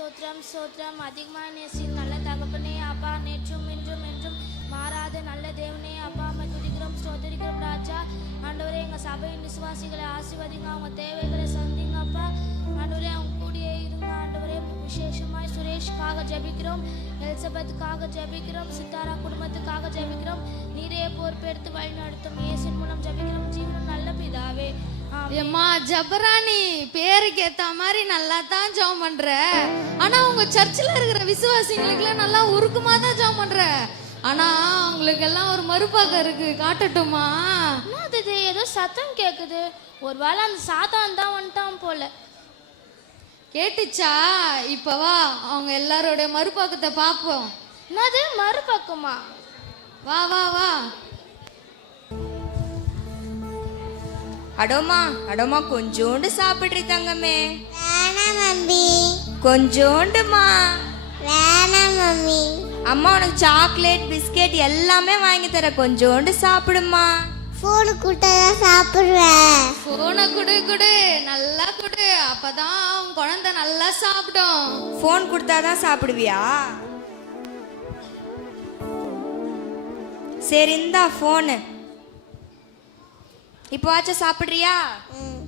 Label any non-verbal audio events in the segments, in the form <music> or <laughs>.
சோத்ரம் சோத்ரம் அதிகமாக நேசின் நல்ல தகப்பனே அப்பா நேற்றும் இன்றும் என்றும் மாறாத நல்ல தேவனே அப்பா அம்மை துதிக்கிறோம் ஸ்தோத்திரிக்கிறோம் ராஜா. ஆண்டவரே எங்கள் சபையின் விசுவாசிகளை ஆசிர்வதிங்க அவங்க தேவைகளை சந்திங்க அப்பா. ஆண்டவரே அவங்க கூடியே இருங்க ஆண்டவரே. விசேஷமாய் சுரேஷ்காக ஜெபிக்கிறோம் எலிசபெத்துக்காக ஜெபிக்கிறோம் சித்தாரா குடும்பத்துக்காக ஜெபிக்கிறோம். நீரே பொறுப்பெடுத்து வழி நடத்தும். இயேசின் மூலம் ஜெபிக்கிறோம். ஜீவனம் நல்ல பிதாவே. ஏம்மா ஜபராணி பேருக்கு ஏத்த மாதிரி நல்லா தான் ஜெபம் பண்ற. ஆனா உங்க சர்ச்சில் இருக்கிற விசுவாசிங்களுக்குலாம் நல்லா உருக்கமா தான் ஜெபம் பண்ற. ஆனா உங்களுக்கு எல்லாம் ஒரு மறுபாக்கம் இருக்கு. காட்டட்டுமா? இது? ஏதோ சத்தம் கேக்குது. ஒருவேளை அந்த சாத்தான் தான் வந்துட்டான் போல. கேட்டுச்சா? இப்ப வா அவங்க எல்லாரோட மறுபாக்கத்தை பார்ப்போம். என்னது? மறுபக்கமா வா வா வா. அடோமா அடோமா கொஞ்சோண்டு சாப்பிட்றி தங்கமே. வேணாம் மம்மி. கொஞ்சோண்டுமா. வேணாம் மம்மி. அம்மா உனக்கு சாக்லேட் பிஸ்கெட் எல்லாமே வாங்கி தர. கொஞ்சோண்டு சாப்பிடுமா. ஃபோனு கொடுத்தா சாப்பிடுவேன். போனை குடு குடு. நல்லா குடு. அப்பதான் உன் குழந்தை நல்லா சாப்பிடும். ஃபோன் கொடுத்தாதான் சாப்பிடுவியா? சரி இந்தா ஃபோனு. இப்போ ஆச்சும் சாப்பிட்றியா? ம்.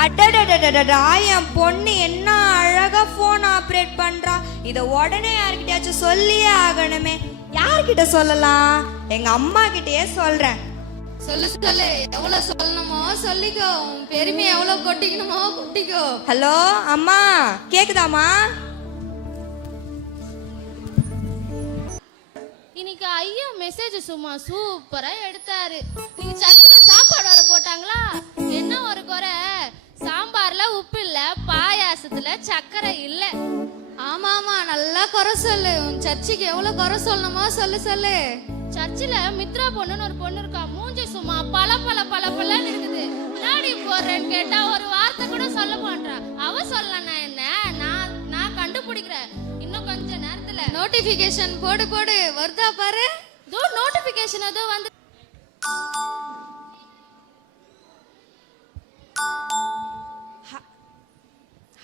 அடடடடடடா என் பொண்ணு என்ன அழகா ஃபோன் ஆப்ரேட் பண்றா. இத உடனே யார்கிட்டயாச்சும் சொல்லியே ஆகணுமே. யார்கிட்ட சொல்லலாம்? எங்க அம்மா கிட்டயே சொல்றேன். சொல்லு சொல்லு. எவ்வளவு சொல்லணுமோ சொல்லிக்கோ. பெருமை எவ்வளவு கொட்டிக்கணுமோ கொட்டிக்கோ. ஹலோ அம்மா கேக்குதாம்மா? இன்னைக்கு ஐயா மெசேஜ் சும்மா சூப்பரா எடுத்தாரு. இன்னைக்கு சர்ச்சில் சாப்பாடு வர போட்டாங்களா? என்ன ஒரு குறை? சாம்பார்ல உப்பு இல்ல பாயாசத்துல சர்க்கரை இல்ல. ஆமா ஆமா நல்லா குறை சொல்லு. உன் சர்ச்சுக்கு எவ்வளவு குறை சொல்லணுமோ சொல்லு சொல்லு. சர்ச்சில் மித்ரா பொண்ணுன்னு ஒரு பொண்ணு இருக்கா? மூஞ்சி சும்மா பல பல பல பலன்னு இருக்குது. நாடி போடுறேன்னு கேட்டா ஒரு வார்த்தை கூட சொல்ல மாட்டா அவ சொல்லனா என்ன? நேரத்துல நோட்டிபிகேஷன் போடு போடு. வருதா பாரு. இதோ நோட்டிபிகேஷன் ஏதோ வந்து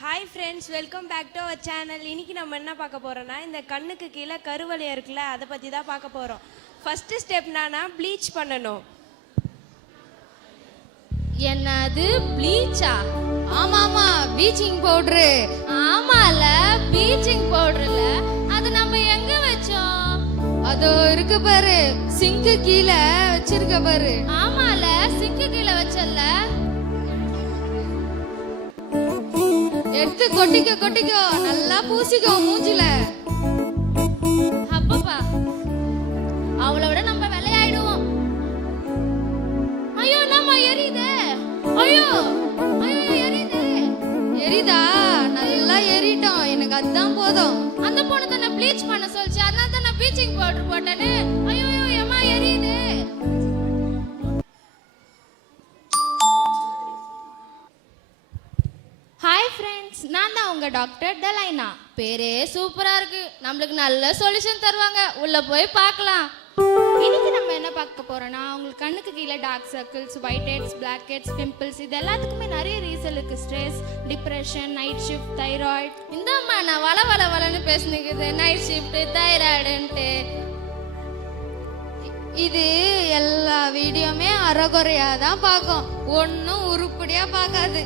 hi friends welcome back to our channel இன்னைக்கு நம்ம என்ன பார்க்க போறோம்னா இந்த கண்ணுக்கு கீழே கருவளையம் இருக்குல்ல அதை பற்றி தான் பார்க்க போகிறோம் ஃபர்ஸ்ட் ஸ்டெப் என்னன்னா ப்ளீச் பண்ணணும். என்னது? ப்ளீச்சா ஆமா ஆமா பீச்சிங் பவுடரு ஆமால ப்ளீச்சிங் பவுடர்ல அது நம்ம எங்க வச்சோம்? அதோ இருக்கு பாரு சிங்கு கீழே வச்சிருக்க பாரு. ஆமால சிங்கு கீழே வச்சல்ல. எடுத்து கொட்டிக்கோ கொட்டிக்கோ. நல்லா பூசிக்கோ மூஞ்சில. அப்பப்பா. அவளை விட நம்ம விளையாடுவோம் ஐயோ நம்ம எரியுது? ஐயோ ஐயோ எரியுது. எரிதா நல்லா எரிட்டோம். எனக்கு அதுதான் போதும். அந்த பொண்ணு தானே ப்ளீச் பண்ண சொல்லிச்சு. அதனால தான் நான் ப்ளீச்சிங் பவுடர் போட்டேன்னு ஐயோ ஐயோ ஏமா எரியுது? ஹாய் ஃப்ரெண்ட்ஸ் நான் தான் உங்க டாக்டர் டலைனா. பேரே சூப்பரா இருக்கு. நம்மளுக்கு நல்ல சொல்யூஷன் தருவாங்க. உள்ள போய் பார்க்கலாம். இன்னைக்கு நம்ம என்ன பார்க்க போறோம்னா உங்களுக்கு கண்ணுக்கு கீழே dark circles white heads black heads pimples இது எல்லாத்துக்குமே நிறைய reason stress depression night shift thyroid இந்தாம்மா நான் வள வள வளன்னு பேசினுக்குது. நைட் ஷிஃப்ட் தைராய்டுன்ட்டு இது எல்லா வீடியோமே அறகுறையாக தான் பார்க்கும். ஒன்றும் உருப்படியாக பார்க்காது.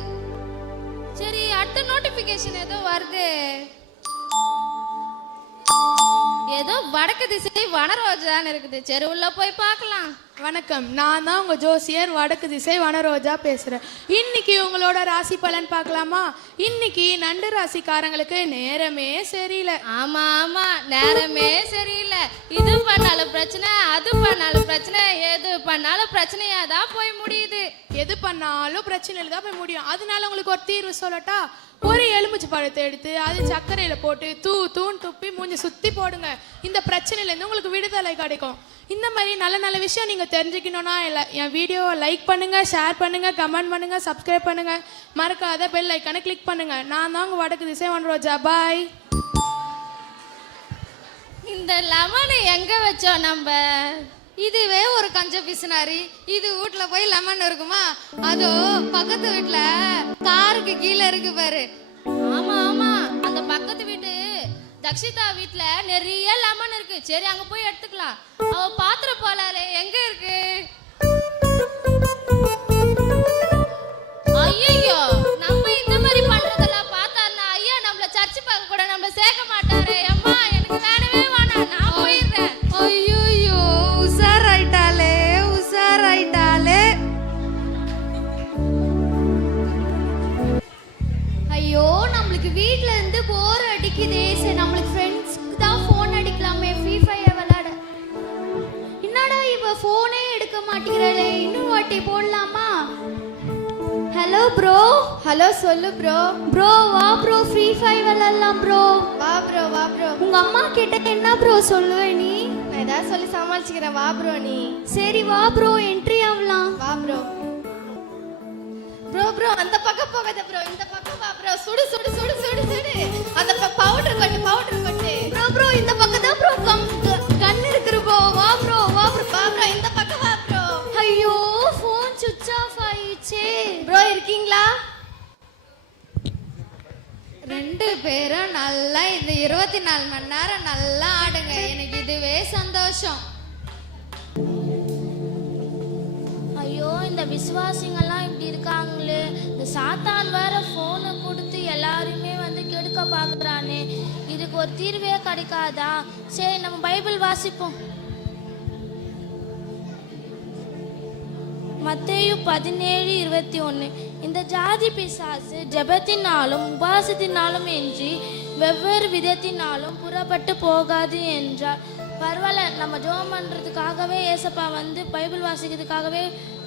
சரி அடுத்த நோட்டிபிகேஷன் ஏதோ வருது. ஏதோ வடக்கு திசை வனரோஜான்னு இருக்குது. சரி உள்ள போய் பார்க்கலாம். வணக்கம். நான் தான் உங்கள் ஜோசியர் வடக்கு திசை வனரோஜா பேசுகிறேன் இன்னைக்கு உங்களோட ராசி பலன் பார்க்கலாமா? இன்னைக்கு நண்டு ராசிக்காரங்களுக்கு நேரமே சரியில்லை. ஆமா ஆமா. நேரமே சரியில்லை. இது பண்ணாலும் பிரச்சனை அது பண்ணாலும் பிரச்சனை. எது பண்ணாலும் பிரச்சனையா தான் போய் முடியுது. எது பண்ணாலும் பிரச்சனையில் தான் போய் முடியும். அதனால உங்களுக்கு ஒரு தீர்வு சொல்லட்டா? ஒரு எலுமிச்சை பழத்தை எடுத்து அது சர்க்கரையில் போட்டு தூ தூண் துப்பி மூஞ்சி சுற்றி போடுங்க. இந்த பிரச்சனையிலேருந்து உங்களுக்கு விடுதலை கிடைக்கும். இந்த மாதிரி நல்ல நல்ல விஷயம் நீங்கள் தெரிஞ்சுக்கணும்னா இல்லை என் வீடியோவை லைக் பண்ணுங்கள் ஷேர் பண்ணுங்கள் கமெண்ட் பண்ணுங்கள் சப்ஸ்கிரைப் பண்ணுங்கள் மறக்காத பெல் ஐக்கானை கிளிக் பண்ணுங்கள் நான் தான் உங்கள் வடக்கு திசை ஒன் ரோஜா. பாய் இந்த லெமனை எங்க வச்சோம் நம்ம? இதுவே ஒரு கஞ்ச பிசுனாரி. இது வீட்ல போய் லெமன் இருக்குமா? அதோ பக்கத்து வீட்டுல காருக்கு கீழே இருக்கு பாரு. ஆமா ஆமா. அந்த பக்கத்து வீட்டு தக்ஷிதா வீட்ல நிறைய லெமன் இருக்கு. சரி அங்க போய் எடுத்துக்கலாம். அவ பாத்திரம் போலாலே எங்க இருக்கு? வாட்டி போடலாமா? ஹலோ ப்ரோ ஹலோ சொல்லு ப்ரோ ப்ரோ வா ப்ரோ ஃப்ரீ ஃபயர் விளையாடலாம் ப்ரோ வா ப்ரோ வா ப்ரோ உங்க அம்மா கிட்ட என்ன ப்ரோ சொல்லுவ நீ? நான் ஏதாவது சொல்லி சமாளிச்சுக்கிறேன். வா ப்ரோ நீ. சரி வா ப்ரோ என்ட்ரி ஆகலாம் வா ப்ரோ ப்ரோ ப்ரோ அந்த பக்கம் போகாத ப்ரோ இந்த பக்கம் வா ப்ரோ சுடு சுடு சுடு சுடு சுடு. அந்த பவுடர் கொட்டு பவுடர் கொட்டு. ப்ரோ ப்ரோ இந்த இருக்கீங்களா ரெண்டு பேரும் நல்லா இந்த இருபத்தி நாலு மணி நேரம் நல்லா ஆடுங்க. எனக்கு இதுவே சந்தோஷம். ஐயோ இந்த விசுவாசிங்கெல்லாம் இப்படி இருக்காங்களே. இந்த சாத்தான் வேற ஃபோனை கொடுத்து எல்லாரையுமே வந்து கெடுக்க பார்க்குறானே இதுக்கு ஒரு தீர்வே கிடைக்காதா? சரி நம்ம பைபிள் வாசிப்போம். மத்தேயு பதினேழு இருபத்தி ஒன்று இந்த ஜாதி பிசாசு ஜெபத்தினாலும் உபாசத்தினாலும் இன்றி வெவ்வேறு விதத்தினாலும் புறப்பட்டு போகாது என்றார். பரவாயில்ல நம்ம ஜெபம் பண்ணுறதுக்காகவே ஏசப்பா வந்து பைபிள் வாசிக்கிறதுக்காகவே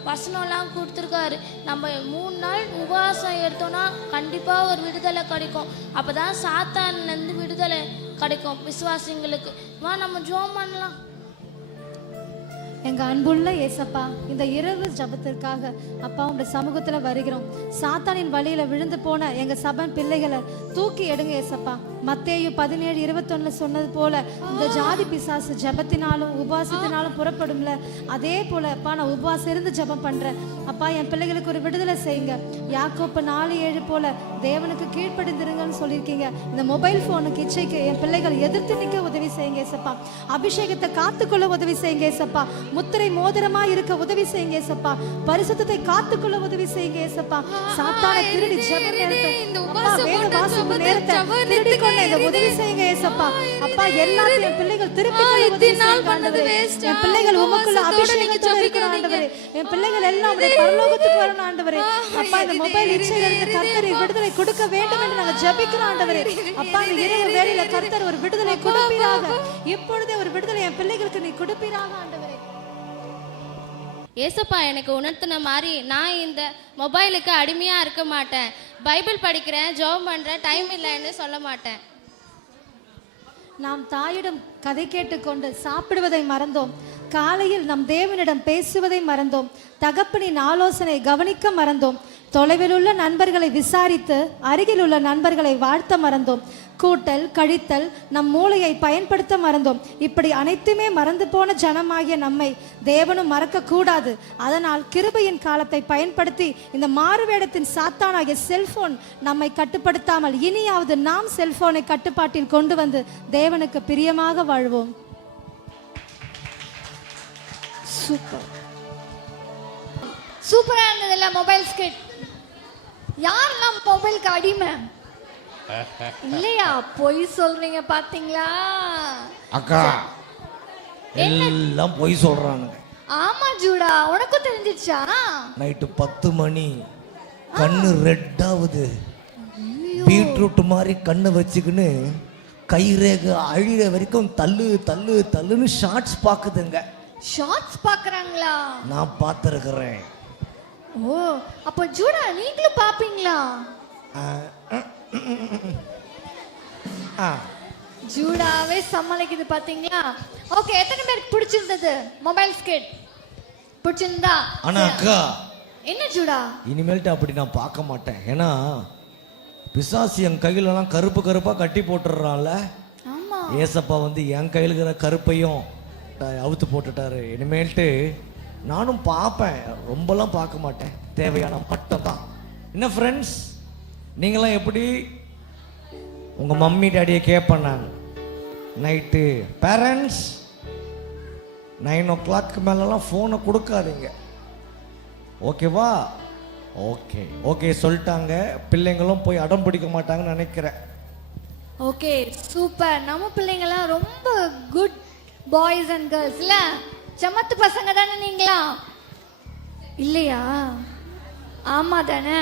வசனம்லாம் கொடுத்துருக்காரு. நம்ம மூணு நாள் உபவாசம் எடுத்தோம்னா கண்டிப்பாக ஒரு விடுதலை கிடைக்கும். அப்போ தான் சாத்தான்லேருந்து விடுதலை கிடைக்கும் விசுவாசிங்களுக்கு. வா நம்ம ஜெபம் பண்ணலாம். எங்க அன்புள்ள ஏசப்பா இந்த இரவு ஜபத்திற்காக அப்பா உங்க சமூகத்துல வருகிறோம். சாத்தானின் வழியில விழுந்து போன எங்க சபன் பிள்ளைகளை தூக்கி எடுங்க ஏசப்பா மத்தேயு பதினேழு இருபத்தொன்னு சொன்னது போல இந்த ஜாதி பிசாசு ஜபத்தினாலும் உபவாசத்தினாலும் புறப்படும்ல. அதே போல அப்பா நான் உபவாசம் இருந்து ஜெபம் பண்றேன். அப்பா என் பிள்ளைகளுக்கு ஒரு விடுதலை செய்யுங்க. யாக்கோப்பு நாலு ஏழு போல தேவனுக்கு கீழ்ப்படிந்திருங்கன்னு சொல்லியிருக்கீங்க. இந்த மொபைல் போனுக்கு இச்சைக்கு என் பிள்ளைகள் எதிர்த்து நிற்க உதவி செய்யுங்க ஏசப்பா அபிஷேகத்தை காத்துக்கொள்ள உதவி செய்யுங்க ஏசப்பா முத்திரை மோதிரமா இருக்க உதவி செய்யுங்க ஏசப்பா. பரிசுத்தத்தை காத்துக்கொள்ள உதவி செய்யுங்க ஏசப்பா. சாத்தான திருடி ஜெப நேரத்தை அப்பா வேத வாசிப்பு நேரத்தை திருடி கொண்ட இந்த உதவி செய்யுங்க ஏசப்பா. அப்பா எல்லாத்தையும் என் பிள்ளைகள் திருப்பி உதவி செய்யுங்க ஆண்டவரே. என் பிள்ளைகள் உமக்குள்ள அபிஷேகத்தோட இருக்கணும். ஆண்டவரே. என் பிள்ளைகள் எல்லாம் உடைய பரலோகத்துக்கு வரணும் ஆண்டவரே. அப்பா இந்த மொபைல் இச்சையிலிருந்து கர்த்தர் விடுதலை கொடுக்க வேண்டும் என்று நாங்க ஜெபிக்கிறோம் ஆண்டவரே. அப்பா இந்த இரவு வேளையில கர்த்தர் ஒரு விடுதலை கொடுப்பீராக. இப்பொழுதே ஒரு விடுதலை என் பிள்ளைகளுக்கு நீ கொடுப்பீராக ஆண்டவரே. ஏசப்பா எனக்கு உணர்த்தின மாதிரி நான் இந்த மொபைலுக்கு அடிமையாக இருக்க மாட்டேன். பைபிள் படிக்கிறேன் ஜோம் பண்ணுறேன் டைம் இல்லைன்னு சொல்ல மாட்டேன். நாம் தாயிடம் கதை கேட்டுக்கொண்டு சாப்பிடுவதை மறந்தோம். காலையில் நம் தேவனிடம் பேசுவதை மறந்தோம். தகப்பனின் ஆலோசனை கவனிக்க மறந்தோம். தொலைவில் உள்ள நண்பர்களை விசாரித்து அருகில் உள்ள நண்பர்களை வாழ்த்த மறந்தோம். கூட்டல் கழித்தல் நம் மூளையை பயன்படுத்த மறந்தோம். இப்படி அனைத்துமே மறந்து போன ஜனமாகிய நம்மை தேவனும் மறக்க கூடாது அதனால் கிருபையின் காலத்தை பயன்படுத்தி இந்த மாறுவேடத்தின் சாத்தானாகிய செல்போன் நம்மை கட்டுப்படுத்தாமல் இனியாவது நாம் செல்போனை கட்டுப்பாட்டில் கொண்டு வந்து தேவனுக்கு பிரியமாக வாழ்வோம். சூப்பர். சூப்பரா இருந்ததுல்ல மொபைல் ஸ்கிட் யாரெல்லாம் மொபைலுக்கு அடிமை? <laughs> இல்லையா? பொய் சொல்றீங்க பாத்தீங்களா? அக்கா எல்லாம் பொய் சொல்றானுங்க. ஆமா ஜூடா. உனக்கும் தெரிஞ்சிச்சா நைட்டு பத்து மணி. கண்ணு ரெட் ஆகுது பீட்ரூட் மாதிரி கண்ணை வச்சுக்கின்னு கைரேக அழிற வரைக்கும் தள்ளு தள்ளு தள்ளுன்னு ஷார்ட்ஸ் பார்க்குதுங்க. ஷார்ட்ஸ் பாக்குறாங்களா நான் பார்த்துருக்குறேன். ஓ அப்போ ஜூடா நீங்களும் பாப்பீங்களா? ஆ ஜூடாவே சமாளிக்குது பாத்தீங்களா? ஓகே எத்தனை பேருக்கு பிடிச்சிருந்தது மொபைல் ஸ்கிட் பிடிச்சிருந்தா? ஆனா அக்கா. என்ன ஜூடா? இனிமேல்ட்டு அப்படி நான் பார்க்க மாட்டேன். ஏன்னா பிசாசு என் கையிலலாம் கருப்பு கருப்பாக கட்டி போட்டுடுறான்ல. ஆமா. ஏசப்பா வந்து என் கையில் இருக்கிற கருப்பையும் அவுத்து போட்டுட்டாரு. இனிமேல்ட்டு நானும் பார்ப்பேன் ரொம்பலாம் பார்க்க மாட்டேன். தேவையான மட்டும் தான். என்ன ஃப்ரெண்ட்ஸ் நீங்களாம் எப்படி? உங்கள் மம்மி டேடியை கேட்பேன் நான். Night. Parents nine o'clock மேலெலாம் ஃபோனை கொடுக்காதீங்க. ஓகேவா ஓகே ஓகே சொல்லிட்டாங்க. பிள்ளைங்களும் போய் அடம் பிடிக்க மாட்டாங்கன்னு நினைக்கிறேன். ஓகே சூப்பர் நம்ம பிள்ளைங்கள்லாம் ரொம்ப குட் பாய்ஸ் அண்ட் கேர்ள்ஸ்ல சமத்து பசங்க தானே நீங்களா இல்லையா? ஆமா தானே.